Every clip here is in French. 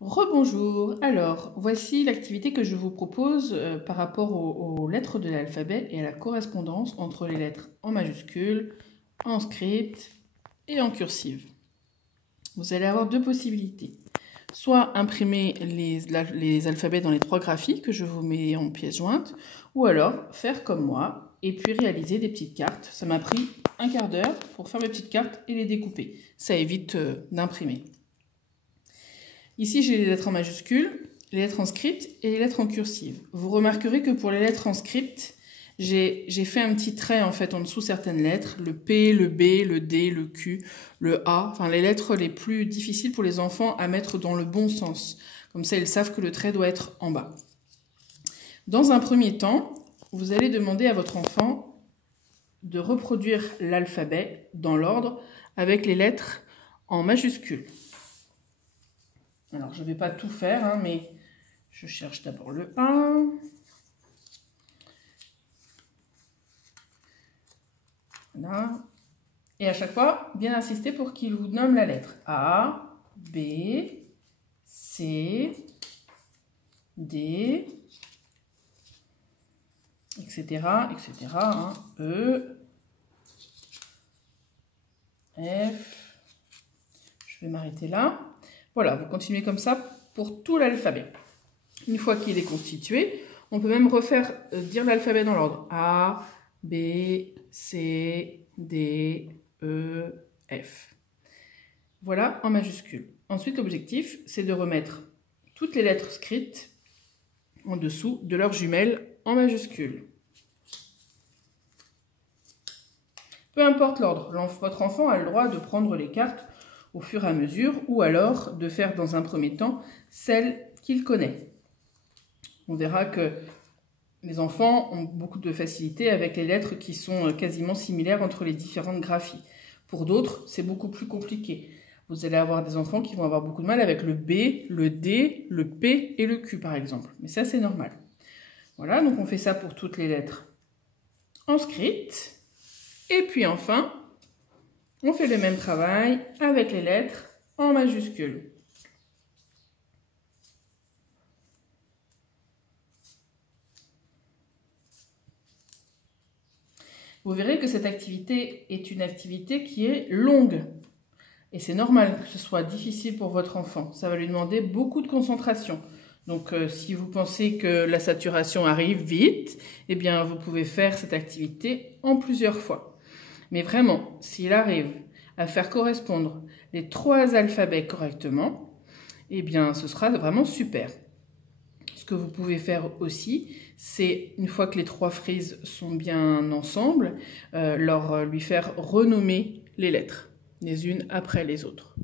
Rebonjour, alors voici l'activité que je vous propose par rapport aux lettres de l'alphabet et à la correspondance entre les lettres en majuscule, en script et en cursive. Vous allez avoir deux possibilités, soit imprimer les alphabets dans les trois graphies que je vous mets en pièces jointes, ou alors faire comme moi et puis réaliser des petites cartes. Ça m'a pris un quart d'heure pour faire mes petites cartes et les découper, ça évite d'imprimer. Ici, j'ai les lettres en majuscule, les lettres en script et les lettres en cursive. Vous remarquerez que pour les lettres en script, j'ai fait un petit trait en fait en dessous certaines lettres, le P, le B, le D, le Q, le A, enfin les lettres les plus difficiles pour les enfants à mettre dans le bon sens. Comme ça, ils savent que le trait doit être en bas. Dans un premier temps, vous allez demander à votre enfant de reproduire l'alphabet dans l'ordre avec les lettres en majuscule. Alors, je ne vais pas tout faire, hein, mais je cherche d'abord le A. Voilà. Et à chaque fois, bien insister pour qu'il vous nomme la lettre. A, B, C, D, etc., etc. Hein, E, F. Je vais m'arrêter là. Voilà, vous continuez comme ça pour tout l'alphabet. Une fois qu'il est constitué, on peut même dire l'alphabet dans l'ordre. A, B, C, D, E, F. Voilà en majuscule. Ensuite, l'objectif, c'est de remettre toutes les lettres scriptes en dessous de leurs jumelles en majuscule. Peu importe l'ordre, votre enfant a le droit de prendre les cartes au fur et à mesure, ou alors de faire dans un premier temps celle qu'il connaît. On verra que les enfants ont beaucoup de facilité avec les lettres qui sont quasiment similaires entre les différentes graphies. Pour d'autres, c'est beaucoup plus compliqué. Vous allez avoir des enfants qui vont avoir beaucoup de mal avec le B, le D, le P et le Q par exemple. Mais ça, c'est normal. Voilà, donc on fait ça pour toutes les lettres en script. Et puis enfin, on fait le même travail avec les lettres en majuscule. Vous verrez que cette activité est une activité qui est longue. Et c'est normal que ce soit difficile pour votre enfant. Ça va lui demander beaucoup de concentration. Donc si vous pensez que la saturation arrive vite, eh bien vous pouvez faire cette activité en plusieurs fois. Mais vraiment, s'il arrive à faire correspondre les trois alphabets correctement, eh bien ce sera vraiment super. Ce que vous pouvez faire aussi, c'est une fois que les trois frises sont bien ensemble, lui faire renommer les lettres, les unes après les autres.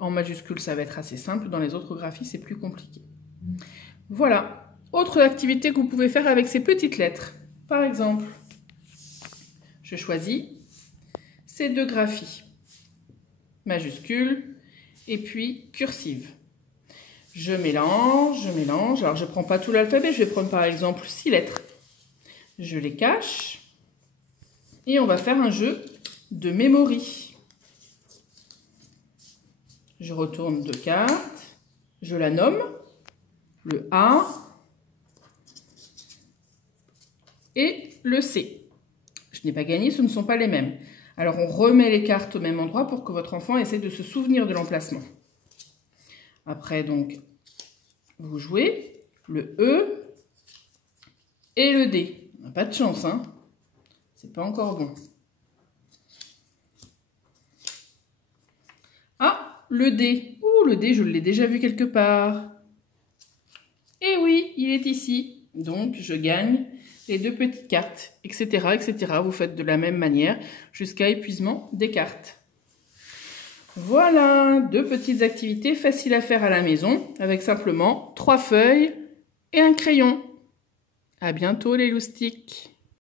En majuscule, ça va être assez simple, dans les autres graphies, c'est plus compliqué. Voilà, autre activité que vous pouvez faire avec ces petites lettres. Par exemple, je choisis ces deux graphies, majuscule et puis cursive. Je mélange, alors je ne prends pas tout l'alphabet, je vais prendre par exemple 6 lettres. Je les cache et on va faire un jeu de memory. Je retourne 2 cartes, je la nomme, le A et le C. Je n'ai pas gagné, ce ne sont pas les mêmes. Alors on remet les cartes au même endroit pour que votre enfant essaie de se souvenir de l'emplacement. Après donc, vous jouez le E et le D. On n'a pas de chance, hein. C'est pas encore bon. Ah, le D. Ouh, le D, je l'ai déjà vu quelque part. Et oui, il est ici. Donc, je gagne les deux petites cartes, etc., etc. Vous faites de la même manière jusqu'à épuisement des cartes. Voilà, deux petites activités faciles à faire à la maison avec simplement 3 feuilles et un crayon. À bientôt les loustiques.